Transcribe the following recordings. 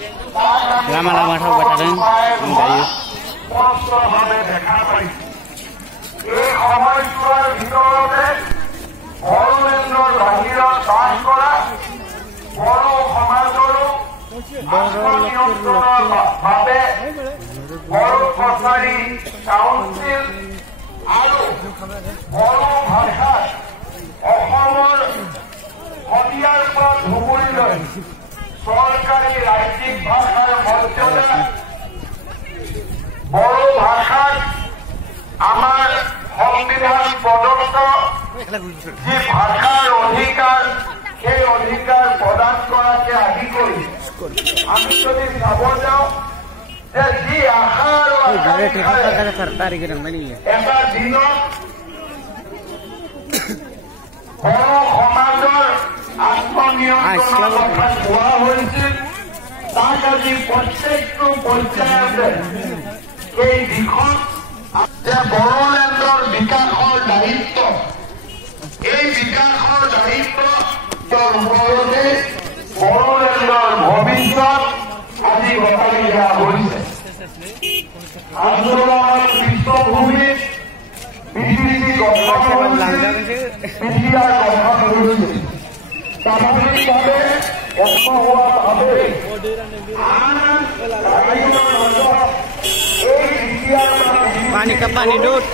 लामा लामा ठाउँबाट गायो স্পষ্টভাৱে দেখা পাইছে। এই সময়ছোৱাৰ ভিতৰতে বড়োলেণ্ডৰ বাহিৰত বাস কৰা বড়ো সমাজৰো আত্মনিয়ন্ত্ৰণৰ বাবে বড়ো কছাৰী কাউন্সিল আৰু বড়ো ভাষাত অসমৰ শদিয়াৰ পৰা ধুবুৰীলৈ চৰকাৰী ৰাজ্যিক ভাষাৰ মৰ্যাদা বড়ো ভাষাত আমাৰ সংবিধান প্ৰদত্ত যি ভাষাৰ অধিকাৰ সেই অধিকাৰ প্ৰদান কৰাকে আদি কৰি আমি যদি চাব যাওঁ যে যি আশা আৰু এটা দিনত বড়ো সমাজৰ আত্মনিয়ন্ত্ৰণৰ কথা কোৱা হৈছিল তাক আজি প্ৰত্যেকটো পৰ্যায়তে এই দিশত যে বড়োলেণ্ডৰ বিকাশৰ দায়িত্ব এই বিকাশৰ দায়িত্ব ওপৰতে বড়োলেণ্ডৰ ভৱিষ্যত আজি গতাই দিয়া হৈছে। আন্দোলনৰ পৃষ্ঠভূমিত পৃথিৱী গঠন পৃথিৱীৰ গঠন হৈছিল। স্বাভাৱিকভাৱে অৰ্থ হোৱা ভাৱে पानी का पानी दूध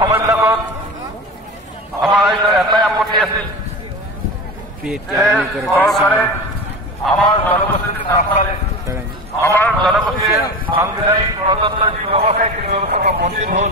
সময়বিলাকত আমাৰ ৰাজ্যৰ এটাই আপত্তি আছিল চৰকাৰে আমাৰ জনগোষ্ঠীক নাচালে আমাৰ জনগোষ্ঠীয়ে সাংবিধানিক প্ৰদত্ত যি ব্যৱসায় সেই ব্যৱস্থা বঞ্চিত হ'ল।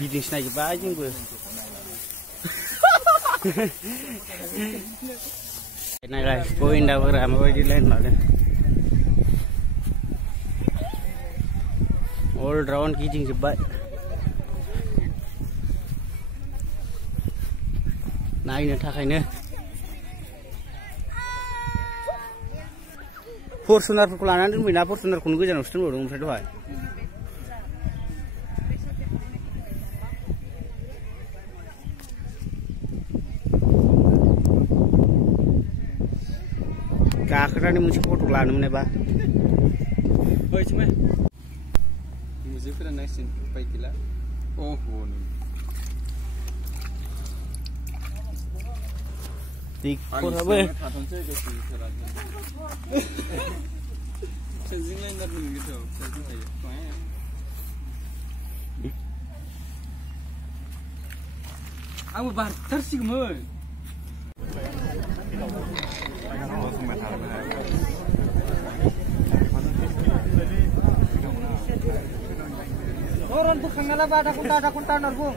गिदिं सिनायजोब्बाय जोंबो नायलाय गयेन्दाफोरा माबायदि लाइन लादों अल राउन्ड गिदिंजोब्बाय नायनो थाखायनो फर्चुनारफोरखौ लानानै दोनबायना फर्चुनारखौनो गोजानावसो दोनबावदों ओमफ्राय दहाय गाखोनानै मोनसे फट' लानो मोनोबा मुझेफोरा नायसिन उपाय गैला दैखराबो आंबो बारथारसिगौमोन orang bukan ngalah ada kunta narbung.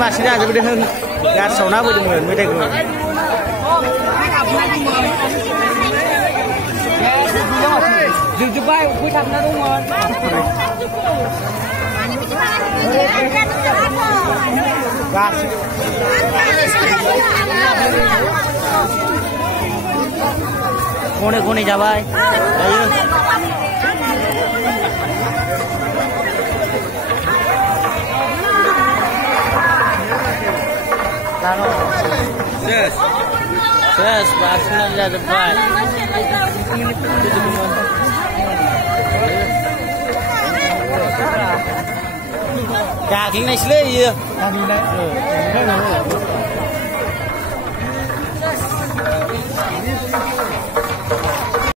Masih aja udah gas sauna boleh mulai mulai gue. Jujur baik, gue tak nak rumah. Kone jabai. Ayo. Yes. Yes, Barcelona dah depan. Kaki naik lagi ya. Kami naik. Ini